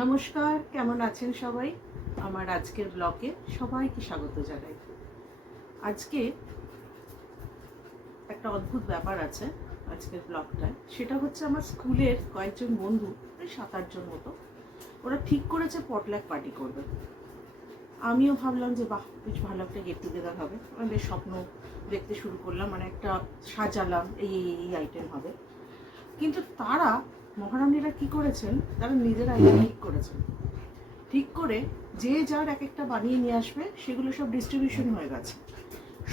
নমস্কার, কেমন আছেন সবাই? আমার আজকের ব্লগে সবাইকে স্বাগত জানাই। আজকে একটা অদ্ভুত ব্যাপার আছে আজকের ব্লগটায়। সেটা হচ্ছে আমার স্কুলের কয়েকজন বন্ধু, প্রায় 7-8 জন মতো, ওরা ঠিক করেছে পটলাক পার্টি করবে। আমিও ভাবলাম যে বাহ, বেশ ভালো একটা গেট টুগেদার হবে। আমি বেশ স্বপ্ন দেখতে শুরু করলাম, মানে একটা সাজালাম এই আইটেম হবে। কিন্তু তারা, মহারানীরা কি করেছেন, তারা নিজেরা ঠিক করেছেন। ঠিক করে যে যার এক একটা বানিয়ে নিয়ে আসবে, সেগুলো সব ডিস্ট্রিবিউশন হয়ে গেছে।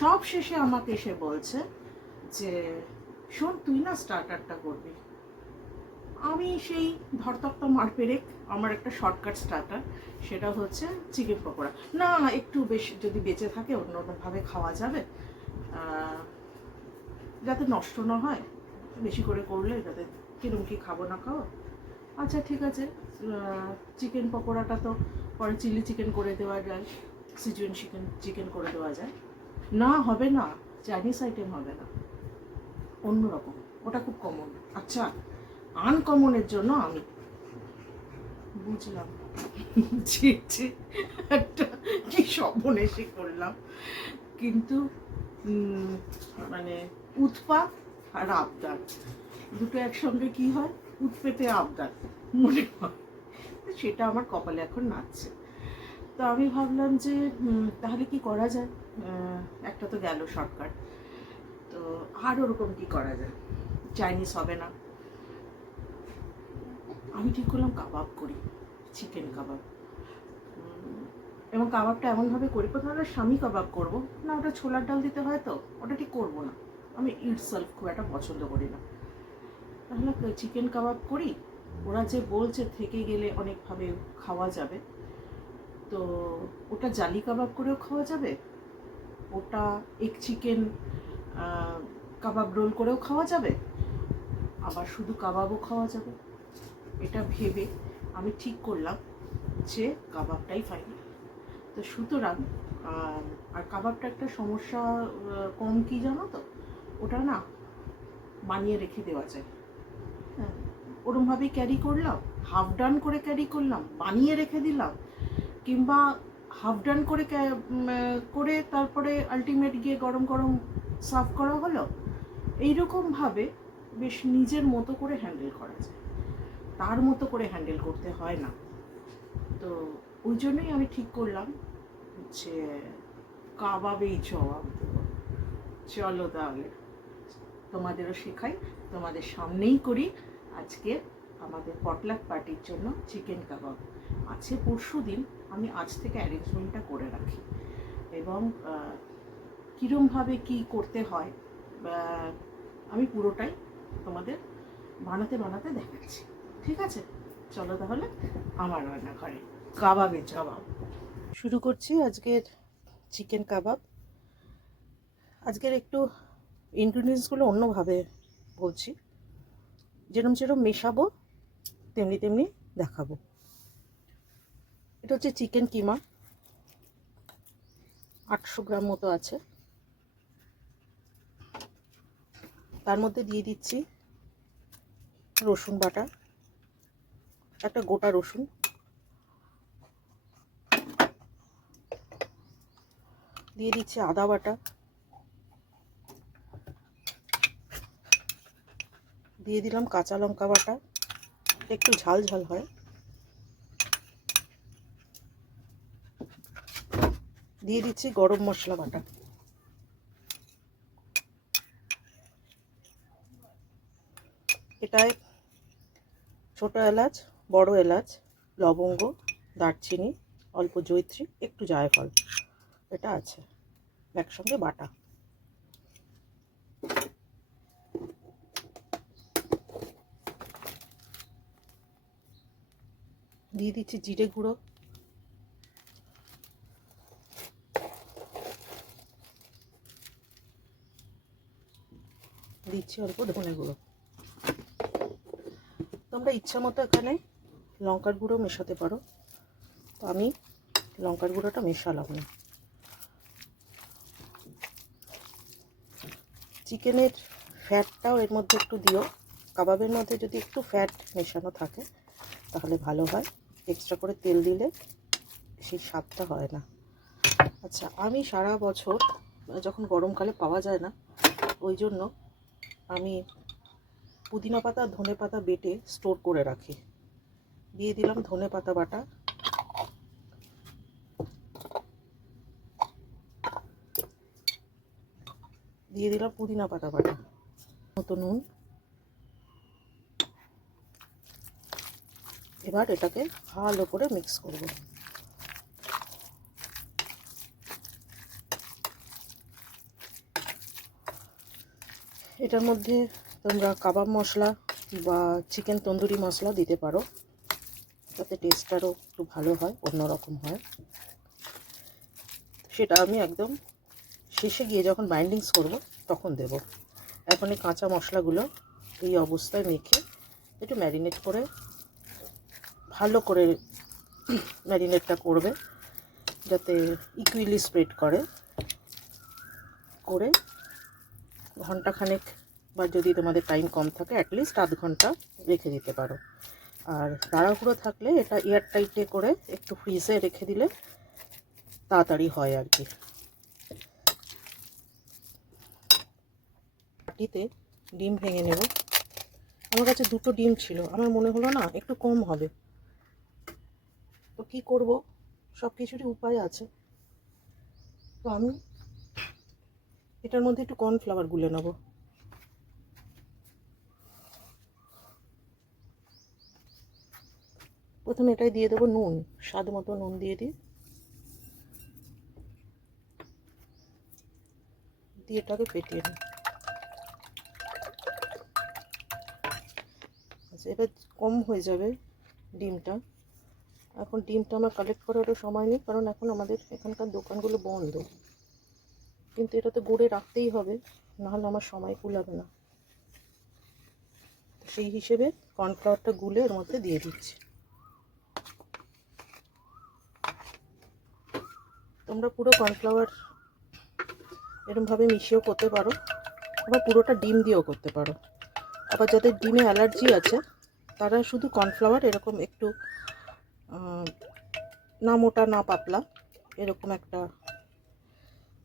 সব শেষে আমাকে এসে বলছে যে শোন, তুই না স্টার্টারটা করবি। আমি সেই ধরতক্ত মার পেরেক, আমার একটা শর্টকাট স্টার্টার, সেটা হচ্ছে চিকেন পকোড়া। না, একটু বেশ যদি বেঁচে থাকে অন্যভাবে খাওয়া যাবে, যাতে নষ্ট না হয়, বেশি করে করলে যাতে কিরম কি খাবো না খাবো। আচ্ছা ঠিক আছে, চিকেন পকোড়াটা তো পরে চিলি চিকেন করে দেওয়া যায়, সিজুয়ান চিকেন করে দেওয়া যায়। না, হবে না, চাইনিজ আইটেম হবে না, অন্যরকম, ওটা খুব কমন। আচ্ছা, আনকমনের জন্য আমি বুঝলাম যে একটা কি সর্বনেশে করলাম। কিন্তু মানে উৎপাত আর আবদার দুটো একসঙ্গে কি হয়, উৎপেতে আবদার মনে হয়, সেটা আমার কপালে এখন নাচছে। তো আমি ভাবলাম যে তাহলে কি করা যায়। একটা তো গেল শর্টকাট, তো আর ওরকম কি করা যায়। চাইনিজ হবে না, আমি ঠিক করলাম কাবাব করি, চিকেন কাবাব। এবং কাবাবটা এমনভাবে করি, প্রথমে স্বামী কাবাব করব না, ওটা ছোলার ডাল দিতে হয়, তো ওটা ঠিক করবো না, আমি ইটসেলফ খুব একটা পছন্দ করি না। তাহলে চিকেন কাবাব করি। ওরা যে বলছে থেকে গেলে অনেকভাবে খাওয়া যাবে, তো ওটা জালি কাবাব করেও খাওয়া যাবে, ওটা এক চিকেন কাবাব রোল করেও খাওয়া যাবে, আবার শুধু কাবাবও খাওয়া যাবে। এটা ভেবে আমি ঠিক করলাম যে কাবাবটাই ফাইনাল। তো সুতরাং আর কাবাবটা একটা সমস্যা কম, কি জানো তো, ওটা না বানিয়ে রেখে দেওয়া যায়। হ্যাঁ, ওরমভাবেই ক্যারি করলাম, হাফ ডান করে ক্যারি করলাম, বানিয়ে রেখে দিলাম, কিংবা হাফ ডান করে করে তারপরে আলটিমেট গিয়ে গরম গরম সার্ভ করা হলো। এইরকমভাবে বেশ নিজের মতো করে হ্যান্ডেল করা যায়, তার মতো করে হ্যান্ডেল করতে হয় না। তো ওই জন্যই আমি ঠিক করলাম যে কাবাবেই জবাব দেবো। চলো তাহলে তোমাদেরও শেখাই, তোমাদের সামনেই করি। আজকে আমাদের পটলাক পার্টির জন্য চিকেন কাবাব আছে পরশু দিন, আমি আজ থেকে অ্যারেঞ্জমেন্টটা করে রাখি, এবং কীরমভাবে কি করতে হয় আমি পুরোটাই তোমাদের বানাতে বানাতে দেখাচ্ছি। ঠিক আছে, চলো তাহলে আমার রান্নাঘরে কাবাবের জবাব শুরু করছি। আজকের চিকেন কাবাব, আজকের একটু ইনগ্রিডিয়েন্টসগুলো অন্যভাবে বলছি, যেরম যেরম মেশাবো তেমনি তেমনি দেখাবো। এটা হচ্ছে চিকেন কিমা, 800 গ্রাম মতো আছে। তার মধ্যে দিয়ে দিচ্ছি রসুন বাটা, একটা গোটা রসুন, দিয়ে দিচ্ছি আদা বাটা, দিয়ে দিলাম কাঁচা লঙ্কা বাটা, একটু ঝাল ঝাল হয়, দিয়ে দিচ্ছি গরম মশলা বাটা, এটায় ছোট এলাচ, বড় এলাচ, লবঙ্গ, দারচিনি, অল্প জয়িত্রী, একটু জায়ফল, এটা আছে একসঙ্গে বাটা। দিয়ে দিচ্ছি জিরে গুঁড়ো, দিচ্ছি অল্প ধনে গুঁড়ো। তোমরা ইচ্ছা মতো এখানে লঙ্কার গুঁড়ো মেশাতে পারো, তো আমি লঙ্কার গুঁড়োটা মেশালাম না। চিকেনের ফ্যাটটাও এর মধ্যে একটু দিও, কাবাবের মধ্যে যদি একটু ফ্যাট মেশানো থাকে তাহলে ভালো হয়। এক্সট্রা করে তেল দিলে সেই স্বাদটা হয় না। আচ্ছা, আমি সারা বছর যখন গরমকালে পাওয়া যায় না, ওই জন্য আমি পুদিনা পাতা ধনে পাতা বেটে স্টোর করে রাখি। দিয়ে দিলাম ধনে পাতা বাটা, দিয়ে দিলাম পুদিনা পাতা বাটা, মতো নুন। এবার এটাকে ভালো করে মিক্স করব। এটার মধ্যে তোমরা কাবাব মশলা বা চিকেন তন্দুরি মশলা দিতে পারো, তাতে টেস্টটারও একটু ভালো হয়, অন্যরকম হয়। সেটা আমি একদম শেষে গিয়ে যখন বাইন্ডিংস করব তখন দেব। এখন এই কাঁচা মশলাগুলো এই অবস্থায় মেখে একটু ম্যারিনেট করে ভালো করে ম্যারিনেটটা করবে, যাতে ইকুইলি স্প্রেড করে ঘন্টাখানেক, বা যদি তোমাদের টাইম কম থাকে অ্যাটলিস্ট আধ ঘন্টা রেখে দিতে পারো। আর তাড়াহুড়ো থাকলে এটা এয়ার টাইটে করে একটু ফ্রিজে রেখে দিলে তাড়াতাড়ি হয় আর কি। বাটিতে ডিম ভেঙে নেব। আমার কাছে 2টো ডিম ছিল, আমার মনে হলো না একটু কম হবে, তো কি করব, সব কিছুরই উপায় আছে। তো আমি এটার মধ্যে একটু কর্নফ্লাওয়ার গুলে নেব। প্রথমে এটাই দিয়ে দেবো নুন, স্বাদ মতো নুন দিয়ে দিয়ে এটাকে ফেটিয়ে নিই। আচ্ছা, এবার কম হয়ে যাবে ডিমটা। এখন ডিমটা আমার কালেক্ট করারও সময় নেই, কারণ এখন আমাদের এখানকার দোকানগুলো বন্ধ, কিন্তু এটা তো গড়ে রাখতেই হবে, নাহলে আমার সময় কুলাবে না। সেই হিসেবে কর্নফ্লাওয়ারটা গুলে এর মধ্যে দিয়ে দিচ্ছি। তোমরা পুরো কর্নফ্লাওয়ার এরকমভাবে মিশিয়েও করতে পারো, আবার পুরোটা ডিম দিয়েও করতে পারো। আবার যাদের ডিমে অ্যালার্জি আছে তারা শুধু কর্নফ্লাওয়ার এরকম একটু না মোটা না পাতলা এরকম একটা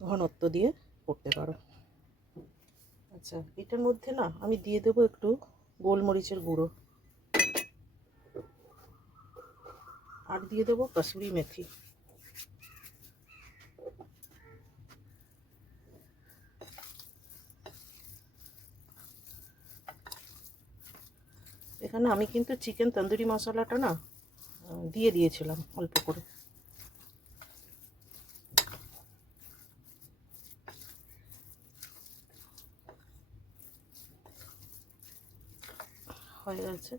ঘনত্ব দিয়ে করতে পারো। আচ্ছা, এটার মধ্যে না আমি দিয়ে দেবো একটু গোলমরিচের গুঁড়ো, আর দিয়ে দেবো কসুরি মেথি। এখানে আমি কিন্তু চিকেন তন্দুরি মশলাটা না দিয়ে দিয়েছিলাম অল্প করে। হয়ে গেছে।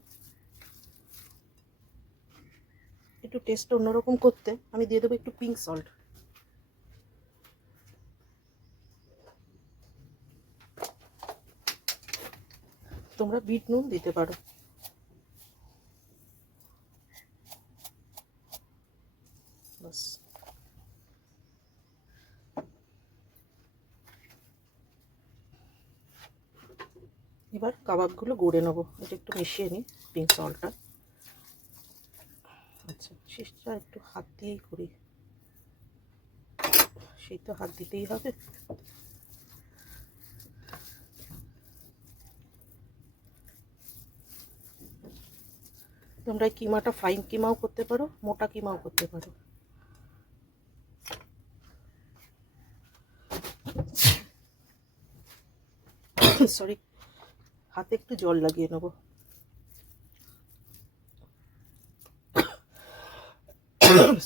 একটু টেস্টটা অন্যরকম করতে আমি দিয়ে দেবো একটু পিঙ্ক সল্ট। তোমরা বিট নুন দিতে পারো। বাস, এবার কাবাবগুলো গড়ে নেবো। এটা একটু মিশিয়ে নিই পিঙ্ক সল্টটা। আচ্ছা, শেষটা একটু হাত দিয়েই করি, সেই তো হাত দিতেই হবে। তোমরা কিমাটা ফাইন কিমাও করতে পারো, মোটা কিমাও করতে পারো। সরি, হাতে একটু জল লাগিয়ে নেবো।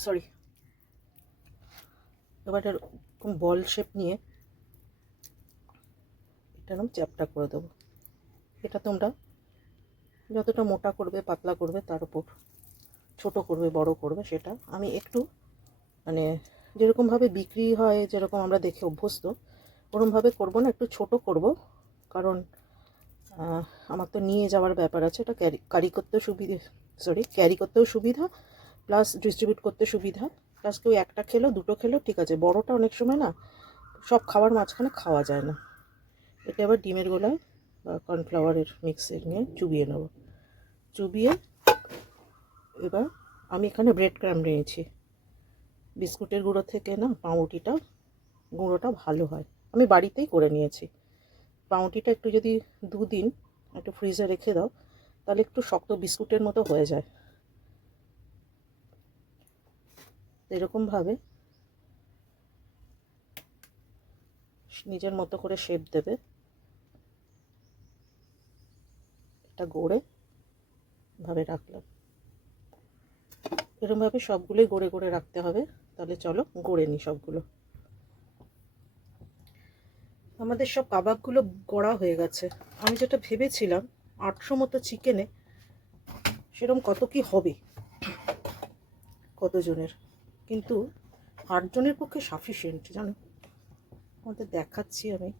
সরি। এবার এরকম বল শেপ নিয়ে এটা এরকম চ্যাপটা করে দেবো। এটা তোমরা যতটা মোটা করবে পাতলা করবে তার উপর, ছোট করবে বড় করবে সেটা। আমি একটু মানে যেরকমভাবে বিক্রি হয়, যেরকম আমরা দেখে অভ্যস্ত, ওরকমভাবে করবো না, একটু ছোট করব, কারণ আমার তো নিয়ে যাওয়ার ব্যাপার আছে। এটা ক্যারি করতেও সুবিধা, প্লাস ডিস্ট্রিবিউট করতে সুবিধা, প্লাস কেউ একটা খেলো দুটো খেলো ঠিক আছে। বড়টা অনেক সময় না সব খাবার মাঝখানে খাওয়া যায় না। এটা আবার ডিমের গোলায় বা কর্নফ্লাওয়ারের মিক্সে নিয়ে চুবিয়ে নেব। চুবিয়ে এবার আমি এখানে ব্রেড ক্রাম্ব নিয়েছি। বিস্কুটের গুঁড়ো থেকে না পাউরুটিটা গুঁড়োটা ভালো হয়। আমি বাড়িতেই করে নিয়েছি। পাউরুটিটা একটু যদি 2 দিন একটু ফ্রিজে রেখে দাও তাহলে একটু শক্ত বিস্কুটের মতো হয়ে যায়। এরকমভাবে নিজের মতো করে শেপ দেবে। এটা গড়ে ভাবে রাখলাম। এরকমভাবে সবগুলোই গড়ে গড়ে রাখতে হবে। তাহলে চলো গড়ে নিই সবগুলো। আমাদের সব কাবাবগুলো গড়া হয়ে গেছে। আমি যেটা ভেবেছিলাম 800 মতো চিকেনে সেরকম কত কি হবে কতজনের, কিন্তু 8 জনের পক্ষে সাফিসিয়েন্ট জানো। আমাদের দেখাচ্ছি আমি,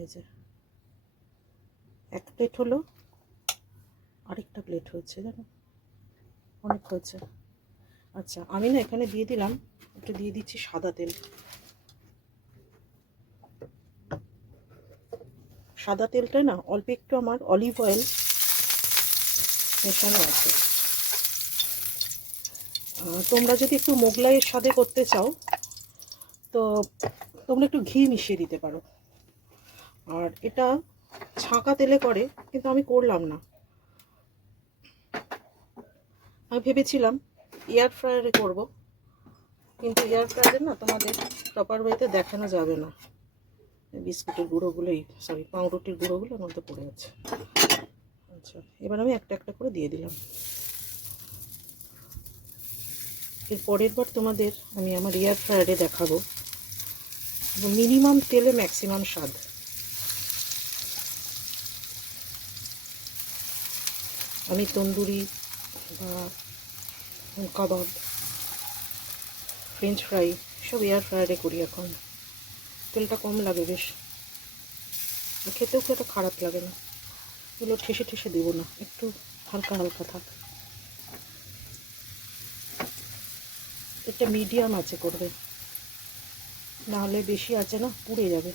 এই যে 1 প্লেট হলো, আরেকটা প্লেট হচ্ছে জানো, অনেক হয়েছে। আচ্ছা আমি না এখানে দিয়ে দিলাম, একটু দিয়ে দিচ্ছি সাদা তেল। সাদা তেলটা না অল্প একটু আমার অলিভ অয়েল মেশানো আছে। তোমরা যদি একটু মোগলাইয়ের স্বাদে করতে চাও তো তোমরা একটু ঘি মিশিয়ে দিতে পারো। আর এটা ছাঁকা তেলে করে, কিন্তু আমি করলাম না। আমি ভেবেছিলাম এয়ার ফ্রায়ারে করব, কিন্তু এয়ার ফ্রায়ারে না তোমাদের প্রপার ওয়েতে দেখানো যাবে না। বিস্কুটের গুঁড়োগুলোই, সরি পাউরুটির গুঁড়োগুলোর মধ্যে পড়ে আছে। আচ্ছা এবার আমি একটা একটা করে দিয়ে দিলাম। এর পরের বার তোমাদের আমি আমার এয়ার ফ্রায়ারে দেখাবো। মিনিমাম তেলে ম্যাক্সিমাম স্বাদ। আমি তন্দুরি বা কাবাব, ফ্রেঞ্চ ফ্রাই সব এয়ার ফ্রায়ারে করি এখন। তেলটা কম লাগে বেশ, খেতেও খুব একটা খারাপ লাগে না। এগুলো ঠেসে ঠেসে দেবো না, একটু হালকা হালকা থাক। এটা মিডিয়াম আছে করবে, নাহলে বেশি আছে না পুড়ে যাবে।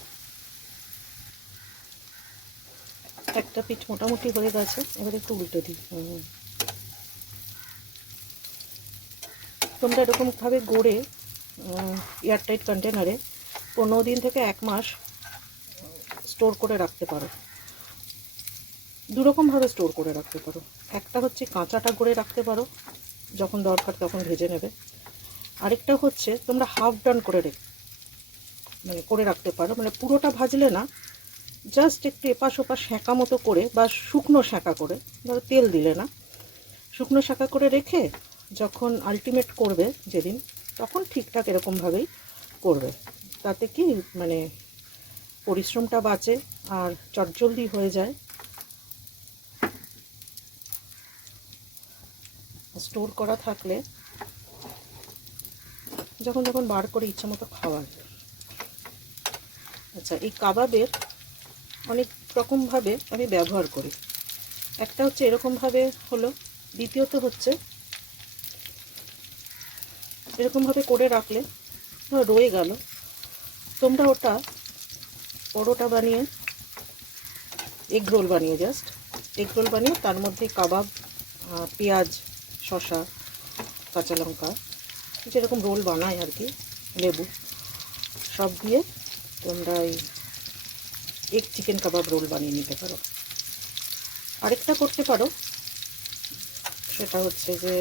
একটা পিঠ মোটামুটি হয়ে গেছে, এবার একটু উল্টে দিই। তোমরা এরকমভাবে গড়ে এয়ারটাইট কন্টেনারে 15 দিন থেকে 1 মাস স্টোর করে রাখতে পারো। দুরকমভাবে স্টোর করে রাখতে পারো। একটা হচ্ছে কাঁচাটা গড়ে রাখতে পারো, যখন দরকার তখন ভেজে নেবে। আরেকটা হচ্ছে তোমরা হাফ ডান করে রাখতে পারো, মানে পুরোটা ভাজলে না, জাস্ট একটু এপাশ ওপাশ সেঁকা মতো করে, বা শুকনো সেঁকা করে, ধরো তেল দিলে না, শুকনো সেঁকা করে রেখে যখন আলটিমেট করবে যেদিন, তখন ঠিকঠাক এরকমভাবেই করবে। তাতে কি মানে পরিশ্রমটা বাঁচে আর চটজলদি হয়ে যায়। স্টোর করা থাকলে যখন যখন বার করে ইচ্ছা মতো খাওয়া যায়। আচ্ছা এই কাবাবের অনেক রকমভাবে আমি ব্যবহার করি। একটা হচ্ছে এরকমভাবে হলো, দ্বিতীয়ত হচ্ছে এরকমভাবে করে রাখলে রয়ে গেল। তোমরা ওটা পরোটা বানিয়ে, এগ রোল বানিয়ে, জাস্ট এগ রোল বানিয়ে তার মধ্যে কাবাব, পেঁয়াজ, শসা, কাঁচা লঙ্কা, যেরকম রোল বানায় আর কি, লেবু সব দিয়ে তোমরা এই এগ চিকেন কাবাব রোল বানিয়ে নিতে পারো। আরেকটা করতে পারো, সেটা হচ্ছে যে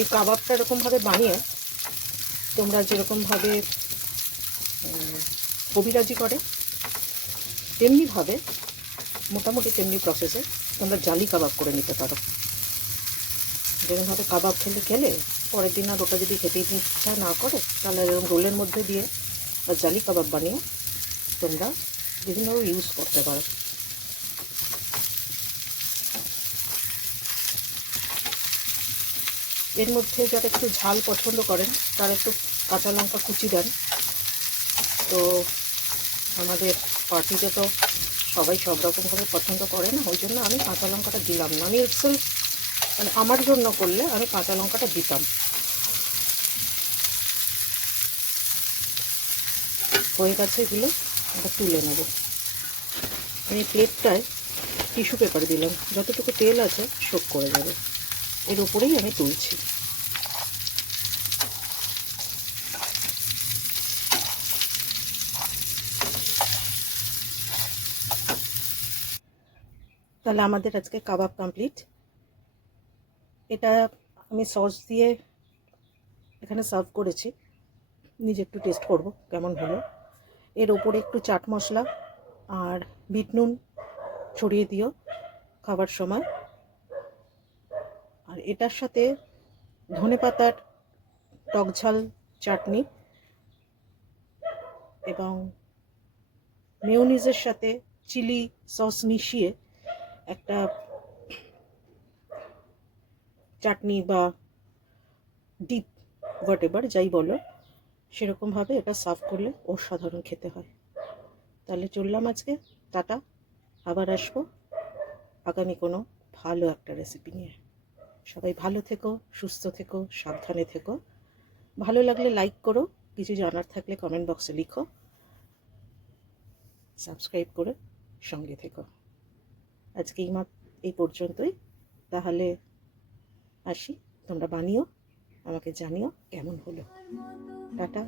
এই কাবাবটা এরকমভাবে বানিয়ে তোমরা যেরকমভাবে কবিরাজি করে তেমনিভাবে, মোটামুটি তেমনি প্রসেসে তোমরা জালি কাবাব করে নিতে পারো। যেরকমভাবে কাবাব খেলে পরের দিন আর ওটা যদি খেতে ইচ্ছা না করে, তাহলে এরকম রোলের মধ্যে দিয়ে বা জালি কাবাব বানিয়ে তোমরা বিভিন্নভাবে ইউজ করতে পারো। এর মধ্যে যারা একটু ঝাল পছন্দ করেন তারা একটু কাঁচা লঙ্কা কুচি দেন। তো আমাদের পার্টিতে তো সবাই সব রকমভাবে পছন্দ করে না, ওই জন্য আমি কাঁচা লঙ্কাটা দিলাম না। আমি ইটসেলফ মানে আমার জন্য করলে আমি কাঁচা লঙ্কাটা দিতাম। হয়ে গেছে এগুলো, আমরা তুলে নেব। আমি প্লেটটায় টিস্যু পেপার দিলাম, যতটুকু তেল আছে শোক করে যাবে। এর উপরেই আমি তুলছি। তাহলে আমাদের আজকে কাবাব কমপ্লিট। এটা আমি সস দিয়ে এখানে সার্ভ করেছি, নিজে একটু টেস্ট করব কেমন হলো। এর ওপরে একটু চাট মশলা আর বিট নুন ছড়িয়ে দিও খাবার সময়। আর এটার সাথে ধনেপাতার টকঝাল চাটনি এবং মেয়োনিজের সাথে চিলি সস মিশিয়ে একটা চাটনি বা ডিপ হোয়াটএভার যাই বলো, সেরকমভাবে এটা সার্ভ করলে অসাধারণ খেতে হয়। তাহলে চললাম আজকে, টাটা। আবার আসবো আগামী কোনো ভালো একটা রেসিপি নিয়ে। সবাই ভালো থেকো, সুস্থ থেকো, সাবধানে থেকো। ভালো লাগলে লাইক করো, কিছু জানার থাকলে কমেন্ট বক্সে লিখো, সাবস্ক্রাইব করে সঙ্গে থেকো। আজকে এই পর্যন্তই। তাহলে আসি, তোমরা বানিও, আমাকে জানিও কেমন হলো। টাটা।